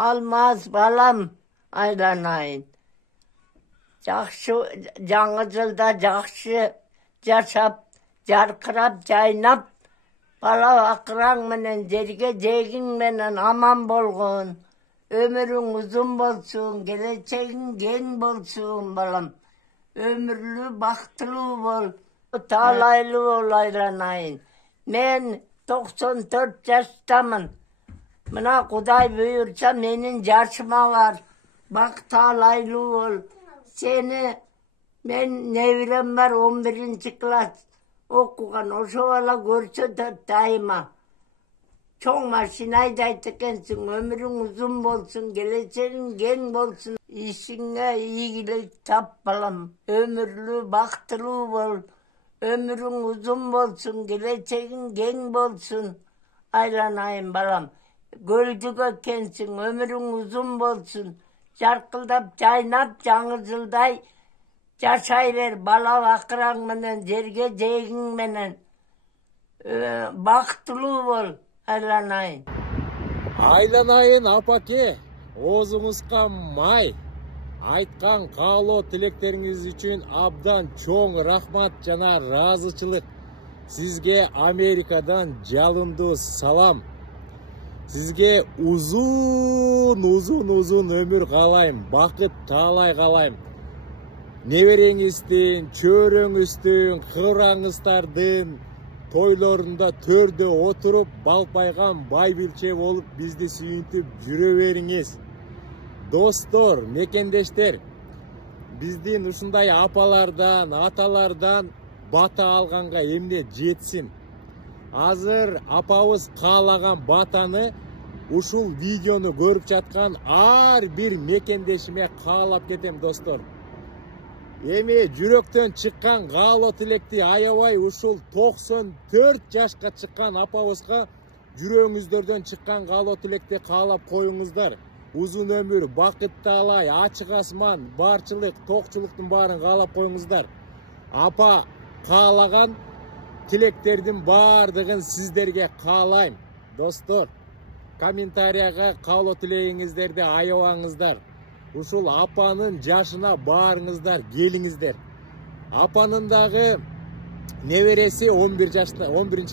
Almaz balam aylanayın. Жақшы, жаңы жылда жақшы жашап, жарқырап, жайнап, бала ақыраң менен, жерге жегің менен аман болғын. Ömürün uzun bolsun, geleceğin gen bolsun balam. Ömürlü, baktılı bol, talaylı olaylanayın. Men 94 yaştamın. Mına Kuday buyursa menin yaşıma var. Bak talaylı ol. Seni, men nevrem var 11. klas okugan. Oşo vala görse de daima. Çok maşinaydı aytıkensin, ömrün uzun bolsun, geleceğin gen bolsun. İşine iyilik tap balam. Ömürlü, baktılı bol. Ömrün uzun bolsun, geleceğin gen bolsun. Aylanayın balam. Göldüge kensin, ömrün uzun bolsun. Жарқылдап, жайнап, жаңы жылдай жашай бер, бала ақыраң менен, жерге жегің менен. Бақыттылуу бол, айланайын. Айланайын апаке, оозуңузга май. Айткан каалоо тилектериңиз үчүн абдан чоң рахмат жана ыраазычылык. Сизге Америкадан жалындуу салам. Sizge uzun ömür kalayım, bakıt talay kalayım. Nevereňizdin, çöreňizdin, kıvraňızdardın toylarında törde oturup balpaygan baybilçe olup bizdi sүйүнтүп жүрө бериңiz. Dostlar, mekendeşler, bizdin ушундай apalardan, atalardan bata alганга эмне жетсин. Азыр апабыз каалаган батаны ушул видеону көрүп жаткан ар бир мекендешиме каалап кетем достор. Эми жүрөктөн чыккан каалоо тилекти аябай ушул 94 жашка чыккан апабызга жүрөгүңүздөрдөн чыккан каалоо тилекти каалап коюңуздар. Uzun ömür, бакыт талай, ачык асман, барчылык, токчулуктун баарын каалап коюңуздар. Апа каалаган tileklerдің бардығын сіздерге қалайым. Достор, комментарияға қало тілейіңіздерді аябаңыздар. Ушул апанын жашына барыңыздар, келіңіздер. Апанындағы небереси 11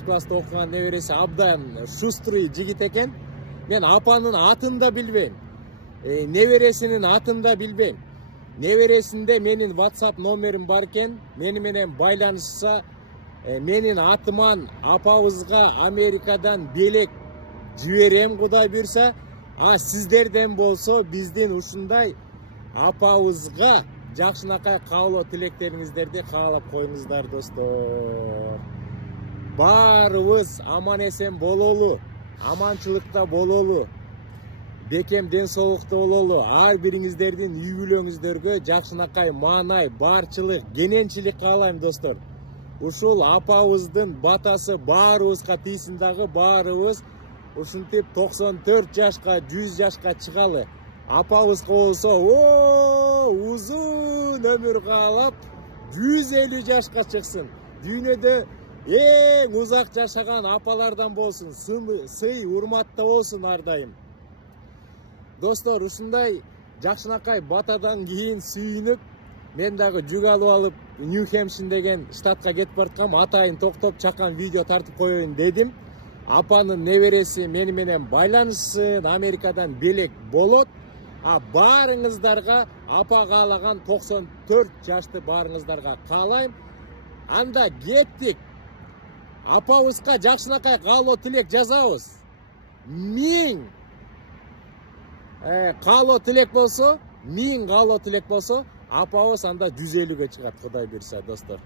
класста оқыған небереси абдан шустрый жигит екен. Мен апанын атын да билбейм. Небересinin атын да билбейм. Небересінде менин WhatsApp номерим бар екен. Меніменен байланышса менин атыман апабызга Америкадан белек жиберем Кудай буйрса, а сиздерден болсо биздин ушундай апабызга жакшынакай каалоо тилектериңиздерди каалап коюңуздар достор. Баарыбыз аман эсен бололу, аманчылыкта бололу, бекем ден соолукта бололу. Ар бириңиздердин үй бүлөңүздөргө жакшынакай маанай, барчылык, кененчилик каалайм достор. Ушул апабыздын батасы баарыбызга тийсин дагы, баарыбыз ушинтип 94 жашка, 100 жашка чыгалы. Апабызга болсо, uzun ömür каалап 150 жашка чыксын. Дүйнөдө эң узак жашаган апалардан болсун, сый, урматта болсун ар дайым. Достор, ушундай жакшынакай батадан кийин сүйүнүп, мен дагы жүк алып алып Нью-Хэмпшир деген штатка кетип бараткам. Атайын токтоп чакан видео тартып коеюн дедим. Апанын небереси мени менен байланышсын, Америкадан белек болот. А баарыңыздарга апа каалаган 94 жашты баарыңыздарга каалайм. Анда кеттик. Апабызга жакшынакай каалоо тилек жазабыз. 1000 каалоо тилек болсо, 1000 каалоо тилек болсо, апабыз анда 150-ге чыгат, Кудай буйрса достор.